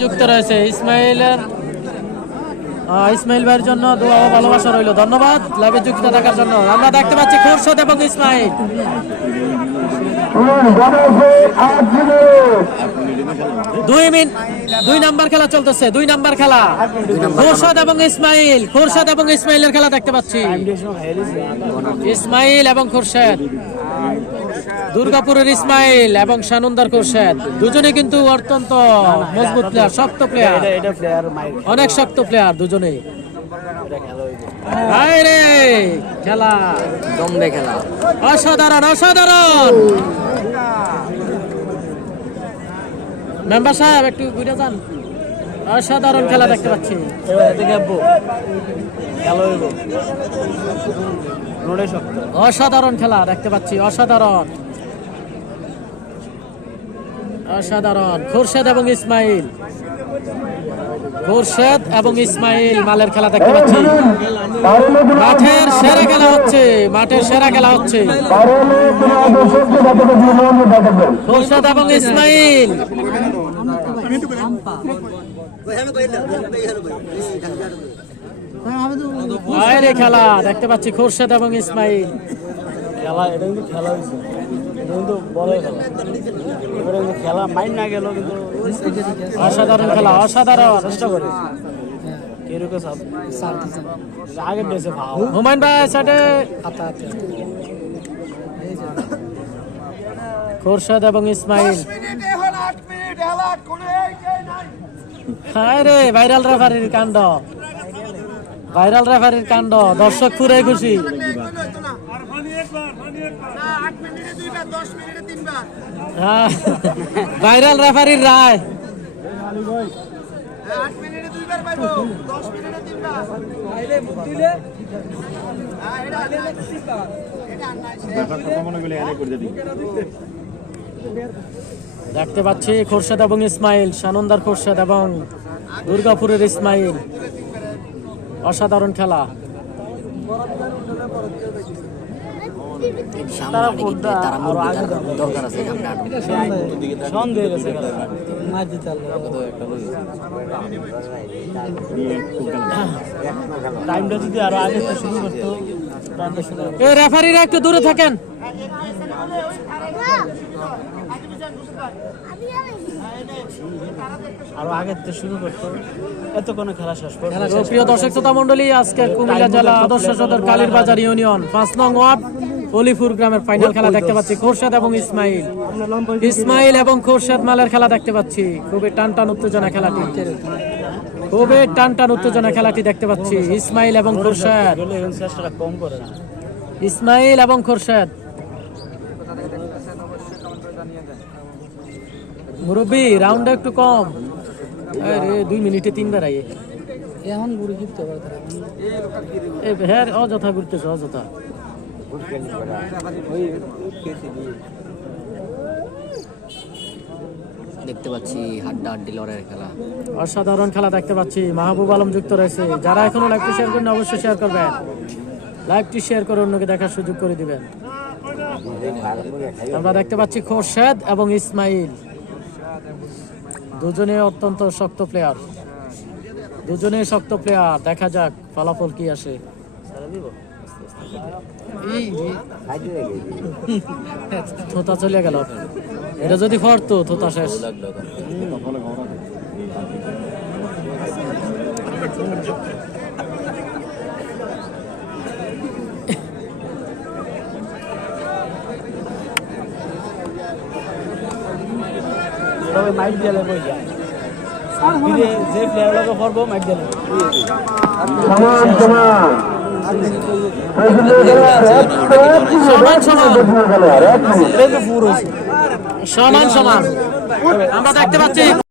যুক্ত রয়েছে ইসমাইল ভাইয়ের জন্য দোয়া ও ভালোবাসা রইল। ধন্যবাদ লাইভে যুক্ত থাকার জন্য। আমরা দেখতে পাচ্ছি খোরশেদ এবং ইসমাইল। 2 নাম্বার খেলা চলতেছে, 2 নাম্বার খেলা খোরশেদ এবং ইসমাইলের খেলা দেখতে পাচ্ছি। ইসমাইল এবং খোরশেদ, দুর্গাপুরের ইসমাইল এবং সানন্দার খোরশেদ দুজনে কিন্তু অত্যন্ত মজবুত প্লেয়ার, শক্ত প্লেয়ার, অনেক শক্ত প্লেয়ার দুজনেই। খেলা জমবে খেলা, অসাধারণ অসাধারণ। মেম্বার সাহেব একটু ঘুরে যান। অসাধারণ খেলা দেখতে পাচ্ছি। অসাধারণ খেলা দেখতে পাচ্ছি, অসাধারণ অসাধারণ। খোরশেদ এবং ইসমাইল মালের খেলা দেখতে পাচ্ছি। মাঠের সেরা খেলা হচ্ছে, খোরশেদ এবং ইসমাইল। খেলা দেখতে পাচ্ছি খোরশেদ এবং ইসমাইল। অসাধারণ খেলা, অসাধারণ। হুমায়ুন ভাই সাথে খোরশেদ এবং ইসমাইল। ভাইরাল রেফারির কাণ্ড, দর্শক পুরে খুশি। ভাইরাল রেফারির রায়। দেখতে পাচ্ছি খোরশেদ এবং ইসমাইল, সানন্দার খোরশেদ এবং দুর্গাপুরের ইসমাইল। অসাধারণ খেলা। দরকার আছে রেফারিরা একটু দূরে থাকেন। আরো আগে থেকে শুরু করতো, এতক্ষণ খেলা শেষ করতো। প্রিয় দর্শক শ্রোতা মন্ডলী, আজকে কুমিল্লা জেলা আদর্শ সদর কালীরবাজার ইউনিয়ন 5 নং ওয়ার্ড অলিপুর গ্রামের ফাইনাল খেলা দেখতে পাচ্ছি। খোরশেদ এবং ইসমাইল এবং খোরশেদ মালের খেলা দেখতে পাচ্ছি। খুবই টান উত্তেজনা খেলাটি, দেখতে পাচ্ছি। ইসমাইল এবং খোরশেদ। মুরব্বী রাউন্ডটা একটু কম। 2 মিনিটে 3বার আইয়ে এখন ঘুরে ঘুরতে অযথা ঘুরতেছে, অযথা। দেখতে পাচ্ছি হাড্ডাহাড্ডি লড়াইয়ের খেলা, অসাধারণ খেলা দেখতে পাচ্ছি। মাহবুব আলম যুক্ত রয়েছে। যারা এখনো লাইভটি শেয়ার করেন অবশ্যই শেয়ার করবেন। লাইভটি শেয়ার করে অন্যকে দেখার সুযোগ করে দিবেন। আমরা দেখতে পাচ্ছি খোরশেদ এবং ইসমাইল দুজনে অত্যন্ত শক্ত প্লেয়ার, দেখা যাক ফলাফল কি আসে। থোতা চলে গেল, এটা যদি ফরতো থোতা শেষ। মাইক দিলে বই যায়, যে প্লেয়ার লোক পড়বো মাইক দিলে সমান। আমরা দেখতে পাচ্ছি